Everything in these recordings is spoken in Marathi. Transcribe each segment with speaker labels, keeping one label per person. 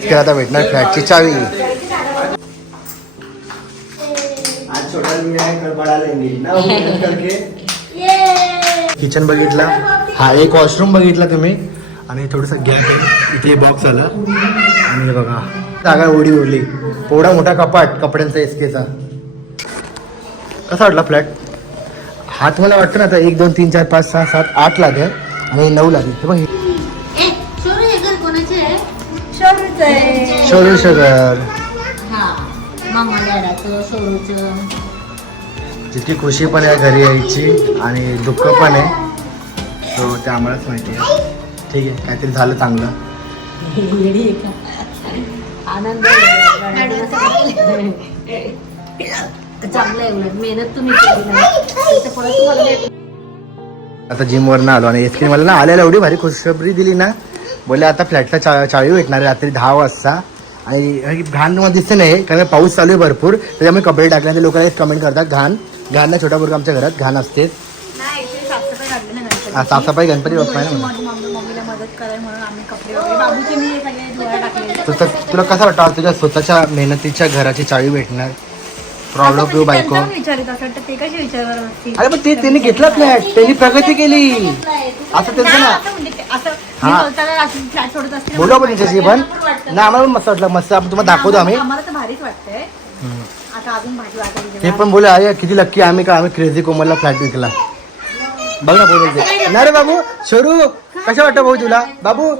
Speaker 1: इतक्या आता भेटणार फ्लॅटची चावी. किचन बघितला. हा एक वॉशरूम बघितला तुम्ही. आणि थोडासा गॅप इथे बॉक्स आला. आणि बघा. जागा उडी उरली. एवढा मोठा कपाट कपड्यांचा एसकेचा कसा वाटला फ्लॅट हात मला वाटतं ना आता एक दोन तीन चार पाच सहा सात आठ लागेल. आणि नऊ लागेल. बघ
Speaker 2: आहे हा मामा डॅडाचं शोरूचं
Speaker 1: जितकी खुशी पण आहे घरी यायची आणि दुःख पण आहे. तो ते आम्हालाच माहिती आहे. ठीक आहे काहीतरी झालं चांगलं.
Speaker 2: आनंद चांगलं आहे उलट. मेहनत तुम्ही केली ना. त्याचं तुम्हाला.
Speaker 1: आता जिमवरनं आलो आणि एसके मला ना आल्याला एवढी भारी खुशखबरी दिली ना. बोलले आता फ्लॅटला चा चावी भेटणार आहे रात्री दहा वाजता. आणि घाण दिसते नाही कारण पाऊस चालू आहे भरपूर. त्याच्यामुळे कपडे टाकल्यानंतर लोक कमेंट करतात घाण घाण ना छोटा मुलगा आमच्या घरात घाण असते.
Speaker 3: नाही साफसफाई गणपती.
Speaker 1: बाप्पा तुझं तुला कसं वाटतं तुझ्या स्वतःच्या मेहनतीच्या घराची चावी भेटणार? प्रॉब्लेम टू बायको. अरे पण ते त्यांनी घेतला फ्लॅट त्यांनी प्रगती केली. असं त्यांचं
Speaker 3: नाही,
Speaker 1: ना
Speaker 3: म्हणजे मी
Speaker 1: हा.
Speaker 3: सोडत असते ना,
Speaker 1: बोलू आपण त्यांच्याशी पण. नाही आम्हाला पण मस्त वाटलं मस्त. आपण तुम्हाला दाखवतो आम्ही.
Speaker 3: आम्हाला तर भारीच वाटतंय. आता अजून भारी वाटायला
Speaker 1: ते पण बोले अरे किती लक्की आम्ही का? आम्ही क्रेझी कोमलला फ्लॅट विकला. बघ ना बोलत नाही रे बाबू शरू कसं वाटतं भाऊ तुला? बाबू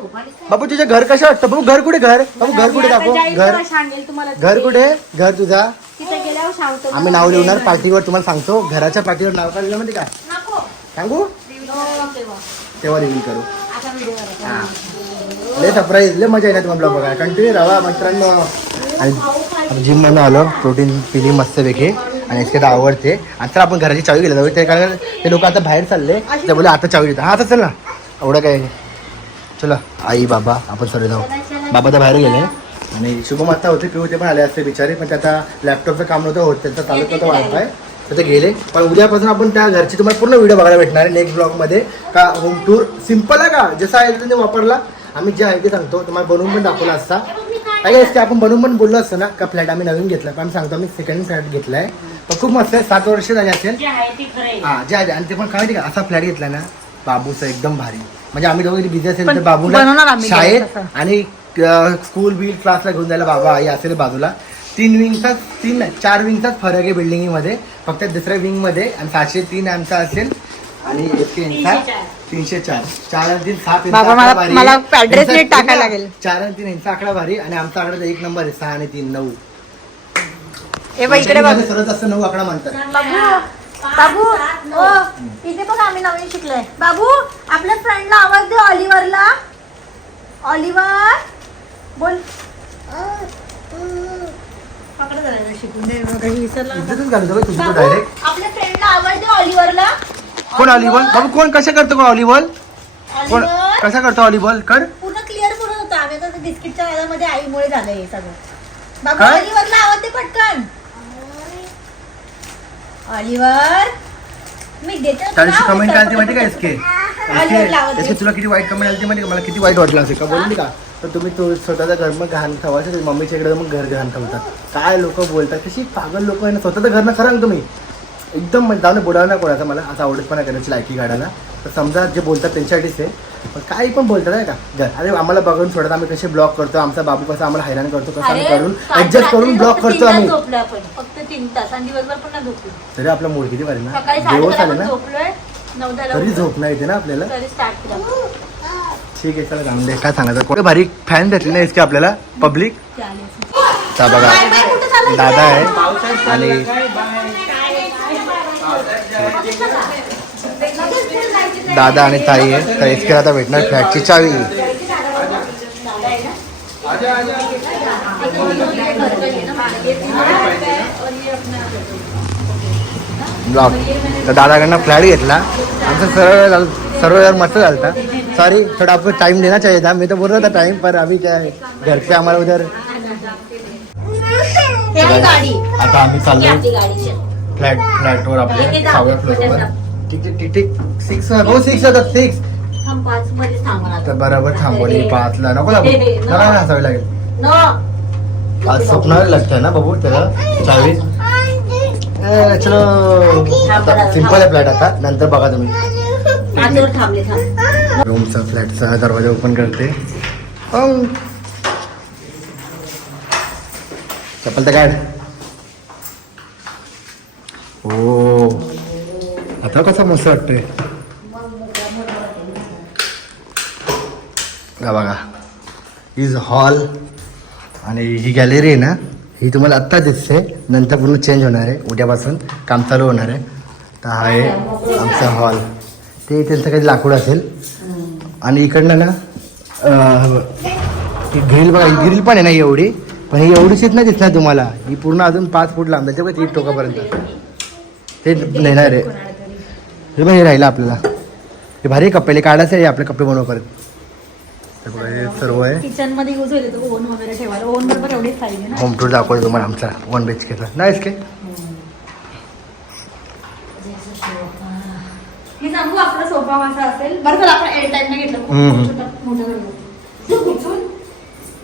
Speaker 1: बाबू तुझं घर कसं वाटतं? बाबू घर कुठे घर? बाबू घर कुठे दाखव? घर?
Speaker 3: सांगेल तुम्हाला
Speaker 1: घर कुठे? घर तुझा?
Speaker 3: तिथे गेल्यावर सांगतो
Speaker 1: आम्ही नाव लिहणार पार्टीवर तुम्हाला सांगतो. घराच्या पार्टीवर नाव काय लिहिलं माहिती का?
Speaker 3: नको.
Speaker 1: सांगू? तेव्हा. रिव्हील करू. हां लय सरप्राईज लय मजा येणार तुम्हाला ब्लॉग बघा कंटिन्यू राहा मित्रांनो. आणि जिम मधून आलो प्रोटीन पिली मस्तपैकी. आणि इतके तर आवडते. आता आपण घराची चावी गेलो ते कारण ते लोक आता बाहेर चालले ते बोले आता चावी देतात हा आता चल ना. एवढं काय? चला. आई बाबा आपण सर्व जाऊ. बाबा तर बाहेर गेले. आणि शुभम आता होते पिऊ ते पण आले असते बिचारे. पण ते आता लॅपटॉपचं काम नव्हतं होत त्यांचं चालत नव्हतं वायफाय तर ते गेले. पण उद्यापासून आपण त्या घरची तुम्हाला पूर्ण व्हिडिओ बघायला भेटणार आहे नेक्स्ट ब्लॉगमध्ये का होम टूर सिंपल आहे का? जसा आहे त्याने वापरला. आम्ही जे आहे ते सांगतो. तुम्हाला बनवून पण दाखवला असता. काय काय असते आपण बनवून पण बोललो असतं ना का फ्लॅट आम्ही नवीन घेतला. पण आम्ही सांगतो आम्ही सेकंड फ्लॅट घेतलाय. पण खूप मस्त आहे. सात वर्ष झाले असेल. हा जे आहे आणि ते पण काय माहिती का? असा फ्लॅट घेतला ना बाबूचा एकदम भारी. म्हणजे आम्ही दोघं बिझी असेल तर बाबूला
Speaker 3: बनवणार आम्ही
Speaker 1: शाळेत. आणि स्कूल बिल क्लासला घेऊन जायला बाबा आई असेल बाजूला. तीन विंगचाच तीन चार विंगचाच फरक आहे बिल्डिंगमध्ये फक्त दुसऱ्या विंगमध्ये आणि सातशे तीन आमचा असेल आणि एकशे यांचा तीनशे चार. चार. आणि तीन सात यांचा आकडा
Speaker 3: मला-
Speaker 1: भारी
Speaker 3: मला
Speaker 1: आहे.
Speaker 3: address
Speaker 1: यांचा-
Speaker 3: नीट टाकायला लागेल.
Speaker 1: चार आणि तीन यांचा आकडा भारी आणि आमचा आकडा तर एक नंबर आहे सहा आणि तीन नऊ.
Speaker 3: हे बघ इकडे बघ.
Speaker 1: सरळ असं नऊ आकडा म्हणतात.
Speaker 3: बाबू ओ इथे बघ आम्ही नवीन शिकलोय. बाबू आपल्या फ्रेंडला आवाज दे ऑलिव्हरला. ऑलिव्हर बोल. पकडा जरा शिकून दे बघा, हे विसरला ना.
Speaker 1: इथेच घालतो बघ तुझं
Speaker 3: बाबू,
Speaker 1: डायरेक्ट
Speaker 3: आपल्या फ्रेंडला आवाज दे ऑलिव्हरला.
Speaker 1: कोण ऑलिव्हल बाबू कोण कसं करतो का ऑलिव्हल कोण
Speaker 3: ऑलिव्हर?
Speaker 1: कसा करतो ऑलिव्हल कर.
Speaker 3: पूर्ण क्लिअर बोलत होता. आम्ही आता ते बिस्किटच्या याच्यामध्ये आईमुळे झालंय हे सगळं. बाबू
Speaker 1: काय?
Speaker 3: ऑलिव्हरला आवाज दे पटकन. ऑलिव्हर मी देते
Speaker 1: कमेंट आलती माहिती का. एसके
Speaker 3: ऑलिव्हरला
Speaker 1: तुला किती वाईट कमेंट आलती माहिती का? मला किती वाईट वाटलं असेल का? बोलली का? तर तुम्ही तो स्वतःचं घर मग घाण ठेवायचं ते मम्मीच्या इकडे मग घर घाण ठेवतात काय लोक बोलतात? कशी पागल लोक आहे ना स्वतःचं घर ना खरं ना तुम्ही एकदम म्हणजे जाऊन बुडावं नाही कोणाचा मला असं आवडत पण आहे करायची लायकी काढायला. तर समजा जे बोलतात त्यांच्यासाठीच आहे. पण काही पण बोलतात आहे का? घर. अरे आम्हाला बघून सोडत आम्ही कसे ब्लॉक करतो आमचा बाबू कसा आम्हाला हैराण करतो कसं आम्ही करून ऍडजस्ट करून ब्लॉक करतो आम्ही.
Speaker 3: फक्त तीन तास आणि दिवसभर पण नाही झोपलो.
Speaker 1: तरी आपला मूड किती भारी ना. दिवस आले ना. तरी. झोप नाही येते ना आपल्याला.
Speaker 3: तरी
Speaker 1: ठीक आहे चला जाऊन दे. काय सांगायचं? कोणी भारी फॅन भेटले नाही की आपल्याला? पब्लिक चा बघा. दादा आहे. आणि दादा आणि ताई आहे. तर इतक्या आता भेटणार फ्लॅटची चावी. ब्लॉक तर दादाकडनं फ्लॅट घेतला. आमचं सरळ झालं- सर्व जर मस्त झालता. सॉरी थोडा आपको टाइम देना चाहिए था। मैं तो बोल रहा था टाइम पर अभी क्या है? घर पे हमारा उधर। आता आम्ही चाललो
Speaker 3: आपली गाडी आहे.
Speaker 1: फ्लॅट फ्लॅटवर सहाव्या फ्लोअरवर. ठीक ठीक ठीक. सिक्स हो सिक्स होतात सिक्स तर बरोबर थांबवली पाचला. नको लागू. हसावी लागेल.
Speaker 2: नो
Speaker 1: आज स्वप्नावर लागतंय ना बाबू त्याला चावी. ए, चलो. सिंपल आहे फ्लॅट आता. नंतर बघा तुम्ही. रूमचा फ्लॅटचा दरवाजा ओपन करते. चप्पल तर काढ. हो. आता कसा मस्त वाटतोय. का बघा. इज हॉल आणि ही गॅलरी आहे ना ही तुम्हाला आत्ता दिसते. नंतर पूर्ण चेंज होणार आहे. उद्यापासून काम चालू होणार आहे. तर हा आहे आमचा हॉल ते त्यांचं काही लाकूड असेल. आणि इकडनं ना ग्रिल बघा ग्रिल पण आहे ना एवढी. पण ही एवढीच येत नाही दिसणार तुम्हाला. ही पूर्ण अजून पाच फूट लांब त्याच्यामुळे ती टोकापर्यंत. ते नेणार आहे. हे बघ हे राहिलं आपल्याला. हे भारी कप्पे. काढायचं आहे आपले कप्पे बनव परत. बघा, हे सर्व आहे.
Speaker 3: किचनमध्ये यूज होईल तो ओन वगैरे ठेवायला. ओन बरोबर एवढीच पाहिजे ना.
Speaker 1: होम टूर दाखवतो तुम्हाला आमचा. वन बेच केला. नाहीच के
Speaker 3: मी सोफा मासा असेल बरं झालं आपण एल टाईप घेतलं खूप
Speaker 1: हम्म.
Speaker 3: छोटा मोठा झालं.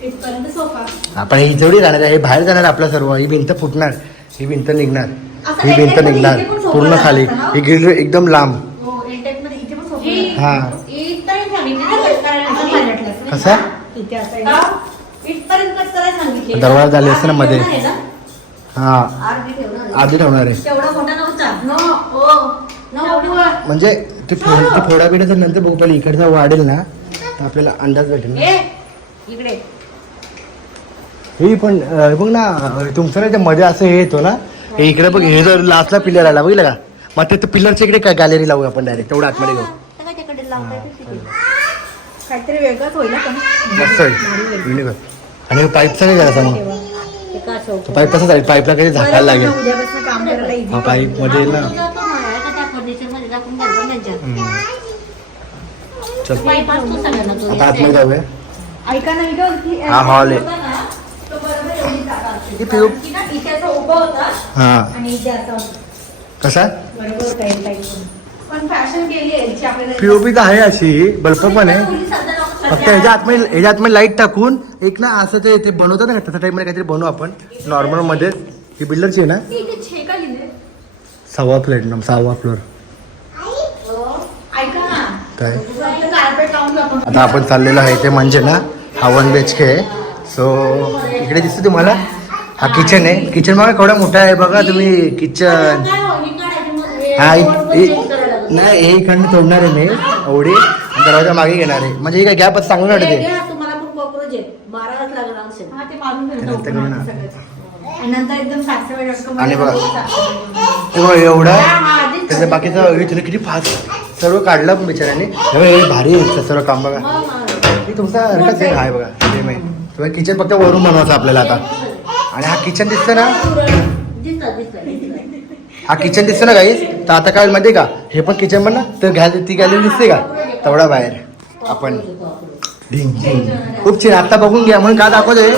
Speaker 3: इथपर्यंत
Speaker 1: आपण ही जेवढी राहणार आहे हे बाहेर जाणार आपलं सर्व ही भिंत फुटणार ही भिंत निघणार
Speaker 3: असं
Speaker 1: ही भिंत निघणार पूर्ण खाली? ही गिल एकदम लांब
Speaker 3: हो मध्ये इथे पण
Speaker 2: ही-.
Speaker 1: हा
Speaker 2: इथपर्यंत सांगितलं करायला?
Speaker 1: कसा
Speaker 3: इथे असं
Speaker 2: का?
Speaker 3: आहे.
Speaker 2: इथपर्यंत कट करायला सांगितले
Speaker 1: दरवाजा झाले असते ना मध्ये.
Speaker 2: आहे ना?
Speaker 1: हा
Speaker 2: आरती ठेवणार.
Speaker 1: आधी ठेवणार आहे
Speaker 2: तेवढा मोठा नव्हता
Speaker 3: नो
Speaker 2: नव्हता
Speaker 1: म्हणजे ते फोड ते फोडा बिडाचा नंतर बघू पहिले इकडचा वाढेल ना तर आपल्याला अंदाज भेटेल ना.
Speaker 2: इकडे.
Speaker 1: हे पण अं, बघ ना अं, तुमचं ना ते मध्ये असं हे येतो ना हे इकडे बघ हे जर लास्टला पिलर आला बघितलं का? मग ते पिलरच्या इकडे काय गॅलरी लावू आपण डायरेक्ट तेवढं आतमध्ये घेऊ.
Speaker 3: काहीतरी वेगळंच होईल पण.
Speaker 1: मस्त होईल होईल. आणि पाईपचा काय करायचा मग?
Speaker 2: ते का?
Speaker 1: पाईप कसं चालेल पाईपला काही झाकायला लागेल?
Speaker 3: उद्यापासून काम करायला easy
Speaker 1: हा पाईपमध्ये ना.
Speaker 2: आपण furniture त्यांच्यात.
Speaker 1: चल
Speaker 2: सगळ्यांना तो.
Speaker 1: आता आतमध्ये जाऊया
Speaker 3: ऐका की-
Speaker 1: हा हॉल आहे
Speaker 3: होता ना, तो बरोबर एवढी जागा असते. की ना इथे असं उभं आणि इथे असं
Speaker 1: कसा
Speaker 3: बरोबर पण फॅशन केली आहे याची आपल्याला
Speaker 1: पीओपी तर आहे अशी बल्ब पण आहे
Speaker 3: मुली सध्या
Speaker 1: फक्त ह्याच्या आतमध्ये ह्याच्या आतमध्ये लाइट टाकून एक ना असं ते ते बनवतात ना तसं टाईपमध्ये काहीतरी बनवू आपण नॉर्मलमध्ये ही बिल्डरची आहे ना
Speaker 3: इथे
Speaker 1: सहावा फ्लॅट ना सहावा फ्लोर काय
Speaker 3: कार्पेट लावून आपण
Speaker 1: आता आपण चाललेलो आहे ते म्हणजे ना हा वन बी एच के आहे. सो इकडे दिसतं तुम्हाला? हा किचन आहे. किचन बघा केवढा मोठा आहे बघा तुम्ही किचन
Speaker 2: हो.
Speaker 1: नाही हे इकडनं तोडणार आहे मी एवढी दरवाजा मागे घेणार आहे. म्हणजे हे काय गॅप चांगलं वाटते.
Speaker 3: हा. आणि
Speaker 1: बघा. हे एवढा. त्याचं बाकीचं किती फास्ट. सर्व काढलं पण बिचाऱ्याने. हे भारी आहे सर्व काम बघा. हे तुमचा हरकत आहे आहे बघा सेम माहिती किचन फक्त वरून बनवायचं आपल्याला आता. आणि हा किचन दिसतं ना? हा किचन दिसतं ना गाईस तर आता काय माहिती का? हे पण किचन पण ना? तर घ्या ती गॅलरी दिसते का? तेवढा बाहेर. आपण खूप छान. आत्ता बघून घ्या. म्हणून का दाखवतोय?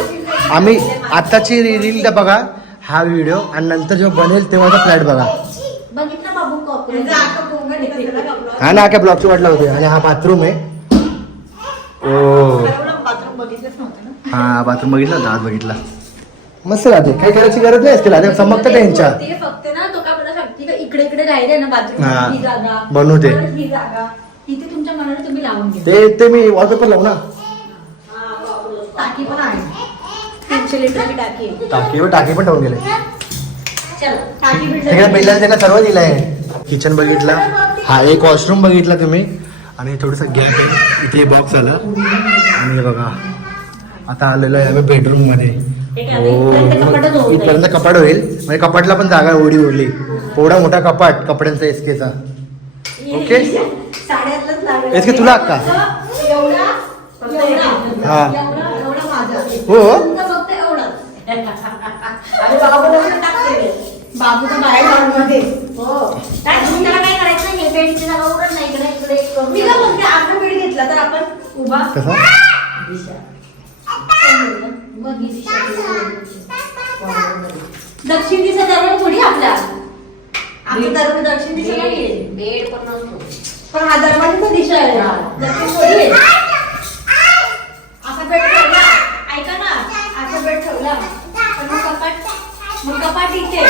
Speaker 1: आम्ही आत्ताची रील बघा. हा व्हिडिओ आणि नंतर जेव्हा बनेल तेव्हाचा फ्लॅट बघा.
Speaker 2: बघितलं बाबू?
Speaker 1: हा ना काय ब्लॉकची वाटला होते आणि हा बाथरूम आहे ओ। हा बाथरूम बघितला होता आज बघितला मस्त राहते काही करायची गरज नाही असते आता चमकतं त्यांच्या
Speaker 3: ते फक्त ना तो का आपल्याला सांगते का इकडे इकडे राहिले ना
Speaker 1: हा.
Speaker 3: बाथरूम ही जागा
Speaker 1: बनवू दे.
Speaker 3: परत ही जागा इथे तुमच्या मनाने तुम्ही लावून घ्या.
Speaker 1: ते ते मी वॉलपेपर लावू ना.
Speaker 3: टाकी पण आहे. तीनशे लिटरची टाकी आहे.
Speaker 1: टाकीवर टाकी पण ठेवून गेले.
Speaker 3: टाकी
Speaker 1: सगळ्या पहिल्यांदा त्यांना सर्व दिलं आहे किचन बघितला. हा एक वॉशरूम बघितला तुम्ही. आणि थोडंसं गॅप आहे. इथे बॉक्स आलं. आणि हे बघा. आता आलेलो आहे आम्ही बेडरूममध्ये.
Speaker 2: हे इथपर्यंत
Speaker 1: कपाट होईल. म्हणजे कपाटला पण जागा उडी उरली. एवढा मोठा कपाट कपड्यांचा एसकेचा ओके एसके तुला
Speaker 3: एवढा
Speaker 1: हा. हो?
Speaker 2: टाकते.
Speaker 3: बाबूचा बाहेर हॉलमध्ये
Speaker 2: हो. काय तुम्ही त्याला काय करायचं हे बेडची जागा उघड नाही इकडे इकडे एक करून
Speaker 3: मी काय म्हणते आपण बेड घेतला तर आपण उभा
Speaker 1: कसा?
Speaker 2: दिशा. मग ही दिशा.
Speaker 3: दक्षिण दिशा दरवाजा थोडी आपल्या. आमचा दरवाजा दक्षिण दिशा नाहीये
Speaker 2: बेड बेड पण नसतो
Speaker 3: पण हा दरवाजाचा दिशा आहे. दक्षिण थोडी आहे असा बेड ठेवला. ऐका ना. ठेवला. पण मग कपाट मग कपाट इथे.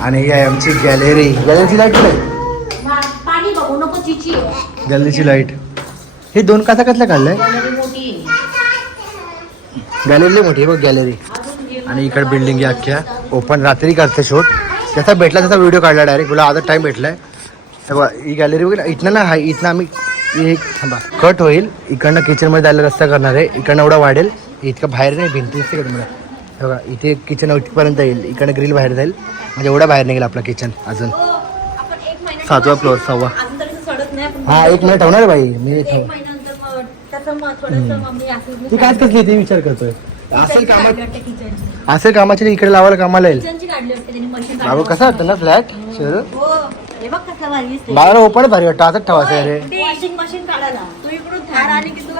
Speaker 3: आणि
Speaker 1: ही आहे आमची गॅलरी. गॅलरीची लाइट
Speaker 2: मा- पाणी बघू नको चिची.
Speaker 1: गॅलरीची लाइट हे दोन काचा कसल्या काढलंय
Speaker 2: गॅलरी मोठी. आहे.
Speaker 1: गॅलरी मोठी आहे बघ गॅलरी. आणि इकडे बिल्डिंग आहे अख्ख्या. ओपन रात्री करते शूट त्याचा भेटला त्याचा व्हिडिओ काढला डायरेक्ट तुला आता टाइम भेटलाय. हे बघा, ही गॅलरी वगैरे इथनं ना हाय इथनं आम्ही एक थांबा. कट होईल. इकडनं किचनमध्ये जायला रस्ता करणार आहे. इकडनं एवढा वाढेल. इतकं बाहेर नाही भिंती असते का तुम्हाला बघा इथे किचन इथपर्यंत येईल. इकडनं ग्रिल बाहेर जाईल. म्हणजे एवढा बाहेर निघेल आपला किचन अजून.
Speaker 3: महिना
Speaker 1: सातवा फ्लोअर सहावा. हा एक मिनिट ठेवणार बाई. मी ती काय कसली ती विचार करतोय. असेल कामात
Speaker 3: किचनची
Speaker 1: असेल कामाची इकडे लावायला कामाला येईल. बाबा कसं वाटतं ना फ्लॅट शहर
Speaker 3: हो हे भारी दिसते
Speaker 1: बाहेर ओपन भारी वाटतं. असंच ठेवायचं आहे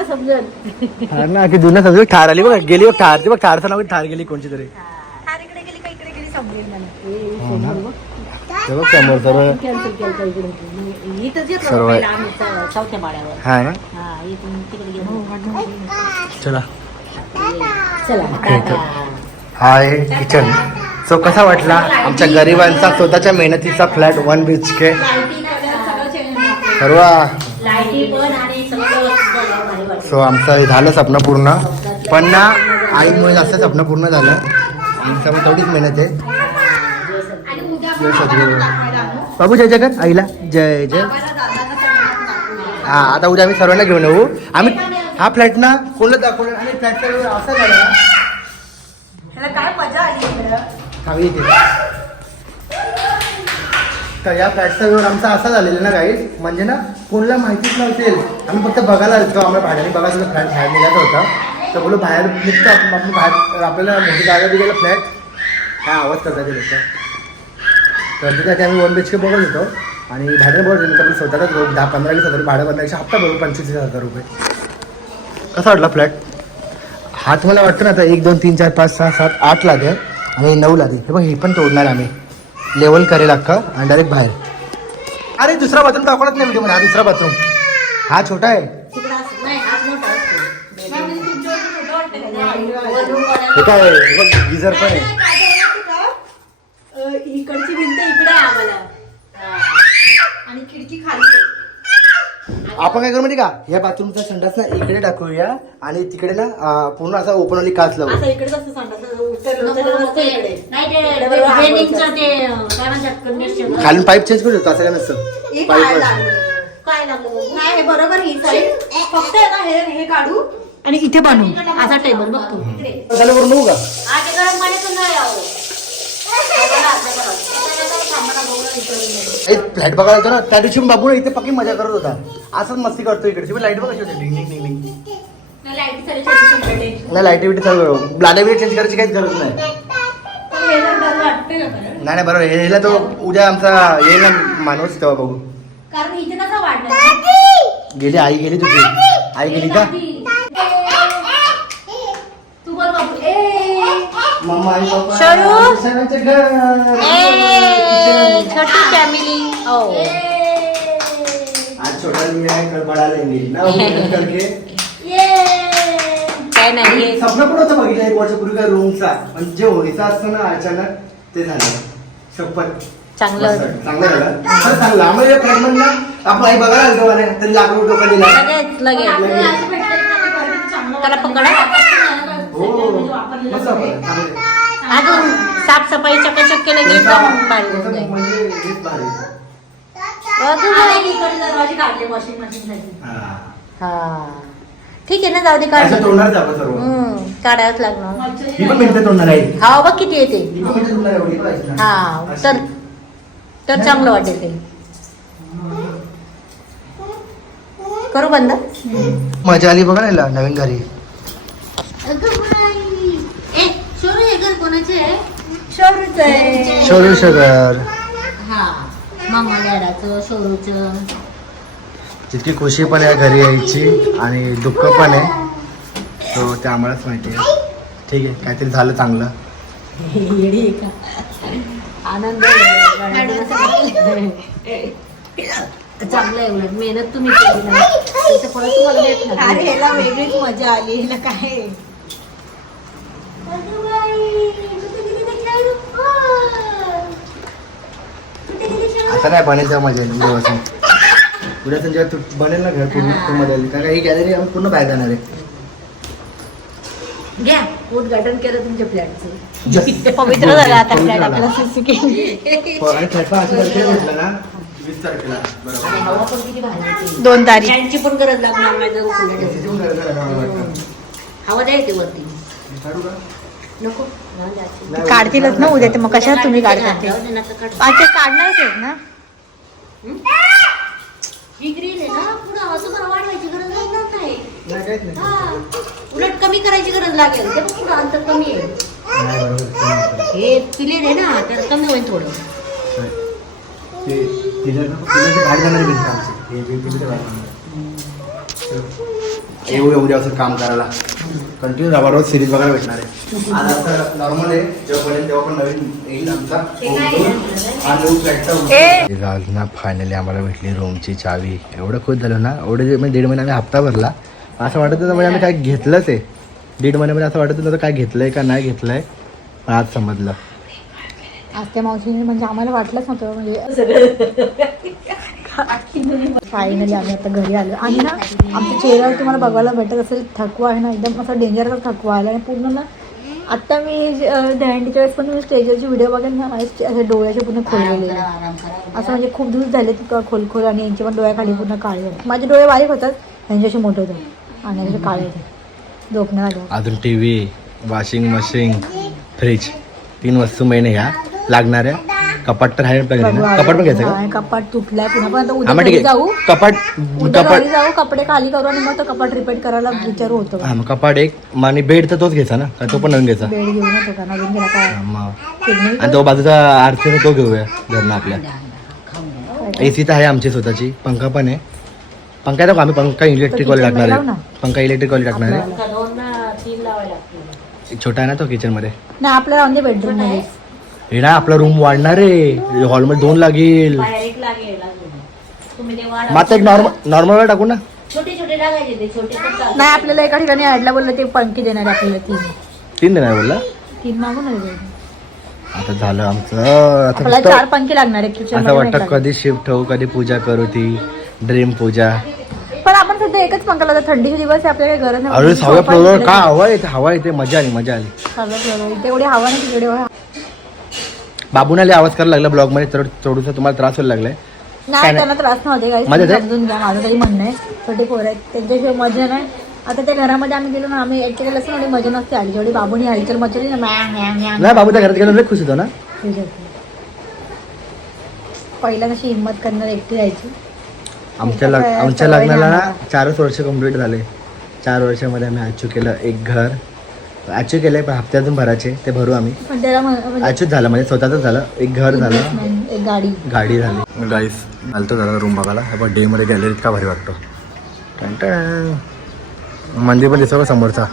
Speaker 3: समजेल
Speaker 1: हा ना की जुन्या सगळी ठार आली बघ गेली बघ ठार ती बघ ठारचं नाव ठार गेली कोणची तरी.
Speaker 3: थार इकडे गेली का इकडे गेली समजेल मला.
Speaker 1: ते बघ. समोर सर्व.
Speaker 2: कॅन्सल केलं का इकडे इथं जे
Speaker 1: सर्व. आहे.
Speaker 2: आम्ही च- चौथ्या माळ्यावर.
Speaker 1: हा ना.
Speaker 2: हा इथून तिकडे गेलो.
Speaker 1: चला. हा आहे किचन सो कसा वाटला आमच्या गरिबांचा स्वतःच्या मेहनतीचा flat one B H K
Speaker 3: सगळं
Speaker 1: सर्व
Speaker 2: लाईटी पण आणि सगळं व्यवस्थित झालं, भारी वाटलं.
Speaker 1: सो आमचं हे झालं स्वप्न पूर्ण. पण ना आईमुळे जास्त स्वप्न पूर्ण झालं. आमच्यामुळे तेवढीच मेहनत आहे. बाबू जय जगन आईला. जय जय. हा आता उद्या आम्ही सर्वांना घेऊन येऊ. आम्ही हा फ्लॅट ना कोणला दाखवलं? आणि फ्लॅटचा असं झालं ना.
Speaker 3: काय मजा आली
Speaker 1: तर या फ्लॅटचा व्यवहार आमचा असा झालेला ना गाईज म्हणजे ना कोणाला माहितीच नव्हते. आम्ही फक्त बघायला आलो आम्हाला भाड्याने बघायचं फ्लॅट बाहेर निघायचा होता. तर बोलू बाहेर निघतो आपण आपण बाहेर आपल्याला मोठी जागा दिलेला फ्लॅट काय आवाज करता ते लोक? तर त्यासाठी आम्ही वन बी एच के बघत होतो. आणि भाड्याने बघत होतो आपण स्वतःच दहा पंधरा वीस हजार भाडं भरण्यापेक्षा हप्ता भरू पंचवीस हजार रुपये. कसा वाटला फ्लॅट हा तुम्हाला वाटतं ना आता एक दोन तीन चार पाच सहा सात आठ लादे आणि नऊ लादे हे बघ हे पण तोडणार आम्ही. लेवल करेल अख्खा आणि डायरेक्ट बाहेर. अरे दुसरा बाथरूम दाखवत नाही व्हिडिओ हा दुसरा बाथरूम हा छोटा आहे. हे काय आहे? हे बघ गिझर पण आहे.
Speaker 3: इकडची भिंत इकडे आहे आम्हाला आणि खिडकी खाली आहे.
Speaker 1: आपण काय करू माहिती का? या बाथरूमचा संडास ना इकडे टाकूया आणि तिकडे ना अं, पूर्ण असा ओपन वाली काच लावू.
Speaker 3: असं उचललं
Speaker 2: नको,
Speaker 3: उचललं
Speaker 2: नको, ते-
Speaker 3: इकडे.
Speaker 2: नाही ते काय म्हणतात
Speaker 1: खालून पाईप चेंज करू शकतो असं काय नसतं.
Speaker 3: काय
Speaker 1: पाईप
Speaker 3: लागलं?
Speaker 2: काय लागलं? बघू?
Speaker 3: नाही हे बरोबर ही साईड फक्त आहे ना हे हे काढू. आणि इथे बनवू.
Speaker 2: असा टेबल बघ तू
Speaker 1: चालू करून बघू का?
Speaker 2: गरम
Speaker 1: फ्लॅट बघायला होतो ना त्या दिवशी बाबू इथे पक्की मजा करत होता. असंच मस्ती करतो इकडे लाइट बघायची होती डिंग डिंग डिंग डिंग नाही लाइट बिट चालू ब्लाडा बिट चेंज करायची काहीच गरज नाही. नाही नाही बरोबर. यायला तो उद्या आमचा येईल ना माणूस तेव्हा बघू.
Speaker 3: कारण इथे कसं
Speaker 1: गेली आई गेली तुझी. आई गेली का
Speaker 3: तू बोल बाबू ए
Speaker 1: मम्मा आई पप्पा
Speaker 2: शरू?
Speaker 1: सगळ्यांचे घर.
Speaker 2: ए, छोटी फॅमिली हो.
Speaker 4: आज छोटा मी आहे कल बड़ा लेंगे ना मेहनत करके.
Speaker 2: काय नाही हे
Speaker 4: सपना पण होतं बघितलं एक वर्षापूर्वी का रूमचा. पण जे होळीचा असतं ना अचानक ते झालं. शपथ.
Speaker 2: चांगलं
Speaker 4: मस्त. चांगलं झालं. खरं चांगलं आम्हाला या फ्लॅट मधला आपण आई बघायला आलो तरी लाकडं दिला.
Speaker 2: लगेच लगेच. त्याला. पकडा.
Speaker 3: वापरलेलं.
Speaker 2: अजून साफसफाई चकाचक केले जाईल.
Speaker 4: म्हणजे?
Speaker 3: इकडे दरवाजे काढले वॉशिंग
Speaker 4: हा.
Speaker 2: हा. ठीक आहे ना जाऊ दे
Speaker 4: असं
Speaker 2: काढ
Speaker 4: सर्व.
Speaker 2: हम्म काढावंच लागणार.
Speaker 4: ही पण तोडणार आहे
Speaker 2: हा बघ किती येते.
Speaker 4: ही पण तोडणार एवढी ना.
Speaker 2: हा. तर तर चांगलं वाटेल ते. करू बंद?
Speaker 1: मजा आली बघा ना नवीन घरी
Speaker 2: ए शोरू हे घर कोणाचे? आहे
Speaker 3: शोरूच. आहे
Speaker 1: शोरू शगर
Speaker 2: हा मामा डॅडाचं शोरूचं.
Speaker 1: जितकी खुशी पण आहे घरी यायची आणि दुःख पण आहे. तो ते आम्हालाच माहिती आहे. ठीक आहे काहीतरी झालं चांगलं.
Speaker 2: येडी आहे का? आनंद आहे. चांगलं आहे उलट. मेहनत तुम्ही केली ना. त्याचं फळ तुम्हाला भेटणार
Speaker 3: अरे ह्याला वेगळीच मजा आली. काय?
Speaker 1: आता काय बनेल तेव्हा मजा येईल उद्यापासून उद्यापासून जेव्हा तू बनेल ना घर पूर्ण
Speaker 2: हा.
Speaker 1: तो मजा येईल कारण का ही गॅलरी आम्ही पूर्ण बाहेर जाणार आहे
Speaker 2: घ्या उद्घाटन केलं तुमच्या फ्लॅटचं
Speaker 3: पवित्र झाला आता
Speaker 1: पवित्र
Speaker 3: फ्लॅट
Speaker 1: झाला.
Speaker 3: आपला सीसी
Speaker 1: हो, आणि थर्टा असं तारखेला भेटला ना वीस तारखेला बरोबर
Speaker 2: आणि हवा पण किती भारी येते
Speaker 3: दोन तारीख
Speaker 2: फॅनची पण गरज लागणार नाही जर उकळलं तर.
Speaker 1: किती गरज आहे गावाला वाटतं.
Speaker 2: हवा द्या येते वरती
Speaker 1: काढू का?
Speaker 2: नको.
Speaker 1: नाही,
Speaker 3: काढतीलच ना उद्या ते मग कशाला तुम्ही काढता ते
Speaker 2: जाऊ दे ना, तर काढ.
Speaker 3: अच्छा काढणारच आहेत ना
Speaker 2: ही ग्रीन आहे ना पुढं असं बरं वाढवायची गरज लागणार नाही. हा. उलट कमी करायची गरज लागेल ते पुढं अंतर कमी आहे
Speaker 1: नाही, बरोबर.
Speaker 2: हे क्लिअर आहे ना तर कमी होईल थोडं
Speaker 1: नाही. ते पिलर पिलरच्या बाहेर जाणारी भिंत आमची हे भिंत पिलरच्या बाहेर जाणार. येऊ येऊ द्या असं काम करायला कंटिन्यू रोज सिरीज बघायला भेटणार आहे. आज असं नॉर्मल आहे. जेव्हा बनेल तेव्हा पण नवीन येईल आमचा. आणि न्यू फ्लॅटचा आज ना फायनली आम्हाला भेटली रूमची चावी. एवढं खुश झालं ना एवढे म्हणजे दीड महिना आम्ही हप्ता भरला. असं वाटत होतं म्हणजे आम्ही काय घेतलंच आहे. दीड महिन्यामध्ये असं वाटत होतं काय घेतलंय का नाही घेतलंय. पण आज समजलं.
Speaker 3: आज त्या मावशीने म्हणजे आम्हाला वाटलंच नव्हतं म्हणजे फायनली आम्ही आता घरी आलो. आणि ना आमच्या चेहऱ्यावर तुम्हाला बघायला भेटत असेल थकवा आहे ना एकदम असा डेंजरचा थकवा आला. आणि पूर्ण ना आत्ता मी अं, दहीहंडीच्या वेळेस पण मी स्टेजवरची व्हिडिओ बघेन ना माझे असे डोळ्याचे पूर्ण खोललेले असं म्हणजे खूप दिवस झाले तिथं खोल खोल आणि यांचे पण डोळ्याखाली पूर्ण काळे झाले. माझे डोळे बारीक होतात यांच्याशी मोठे होतात. आणि यांचे काळे होते झोपण्यात आले.
Speaker 1: अजून T V washing machine fridge तीन वस्तू मेन ह्या लागणाऱ्या. कपाट तर आहे आपल्या घरी ना कपाट पण घ्यायचं का?
Speaker 3: नाही, कपाट तुटलाय पुन्हा पण आता
Speaker 1: हा
Speaker 3: उद्या
Speaker 1: मग
Speaker 3: घरी
Speaker 1: ठीक
Speaker 3: जाऊ.
Speaker 1: आहे कपाट
Speaker 3: उद्या
Speaker 1: कपाट
Speaker 3: घरी जाऊ कपडे खाली करू आणि मग तो कपाट रिपेट करायला विचारू होतो.
Speaker 1: हा मग कपाट एक मग आणि बेड तर तोच घ्यायचा ना? का तो पण नवीन घ्यायचा?
Speaker 3: बेड घेऊन येतो का? नवीन गेला काय?
Speaker 1: हा, मग.
Speaker 3: किडनी
Speaker 1: आणि तो बाजूचा आरतीचा तो घेऊया घरनं आपल्या. ए सी तर आहे आमची स्वतःची पंखा पण आहे. पंखा आहे आम्ही पंखा इलेक्ट्रिक वाले टाकणार
Speaker 3: लाव ना.
Speaker 1: आहे पंखा इलेक्ट्रिक वाले टाकणार आहे.
Speaker 2: का
Speaker 1: एक छोटा आहे ना तो किचनमध्ये?
Speaker 3: नाही आपल्याला बेडरूममध्ये.
Speaker 1: हे ना आपला रूम वाढणार आहे हॉलमध्ये दोन लागेल.
Speaker 2: बाहेर एक लागेल लागेल. तुम्ही ते वाढा.
Speaker 1: मग आता एक नॉर्मल नॉर्मल टाकू ना.
Speaker 2: छोटे छोटे लागायचे ते छोटे पण चालतात.
Speaker 3: नाही आपल्याला एका ठिकाणी ऍडला बोललं ते पंखी देणार आहे आपल्याला तीन.
Speaker 1: तीन देणार बोलला?
Speaker 3: तीन मागून आले.
Speaker 1: आता झालं आमचं. आता
Speaker 3: आपल्याला
Speaker 1: फक्त
Speaker 3: चार पंखे लागणार आहे किचन
Speaker 1: असं वाटतं कधी शिफ्ट होऊ कधी पूजा करू ती. ड्रीम पूजा.
Speaker 3: पण आपण सध्या एकच पंखा लावतो. थंडीचे दिवस आहे आपल्याला गरज नाही.
Speaker 1: अरे सहाव्या
Speaker 3: सोफा
Speaker 1: फ्लोअर
Speaker 3: इकडे
Speaker 1: का? हवा येते हवा येते मजा आली मजा आली.
Speaker 3: सहाव्या floor वर. इथे एवढी हवा नाही तिकडे एवढी हवा.
Speaker 1: बाबूनाले आवाज करायला लागला ब्लॉगमध्ये थोडंसं तुम्हाला त्रास व्हायला लागलाय.
Speaker 3: नाही. त्यांना त्रास नव्हते काही
Speaker 1: मजा येते?
Speaker 3: समजून घ्या माझं तरी म्हणणं आहे. छोटे पोरं आहेत त्यांच्याशिवाय मजा नाही. आता त्या घरामध्ये आम्ही गेलो ना आम्ही एकटे गेलो असं एवढी मजा नसते आली. जेवढी बाबूनी हलचल मचली ना म्या, म्या, म्या,
Speaker 1: नाही बाबू त्या घरात गेलो लय खुश होतो ना.
Speaker 3: ठीक आहे. पहिला कशी हिंमत करणार एकटी जायची.
Speaker 1: आमच्या लग आमच्या लग्नाला ना चारच वर्ष कंप्लीट झाले. चार वर्षामध्ये आम्ही अचीव केलं एक घर अचीव केलंय पण हप्त्यातून भरायचे ते भरू आम्ही.
Speaker 3: पण त्याला म्हणजे
Speaker 1: अचीव झालं म्हणजे स्वतःच झालं. एक घर झालं.
Speaker 3: investment, एक गाडी.
Speaker 1: गाडी झाली. गाईस आलतो झाला रूम बघायला. आपण डे मध्ये गॅलरीत का भारी वाटतो. टन टन. मंदिर पण दिसतो का समोरचा.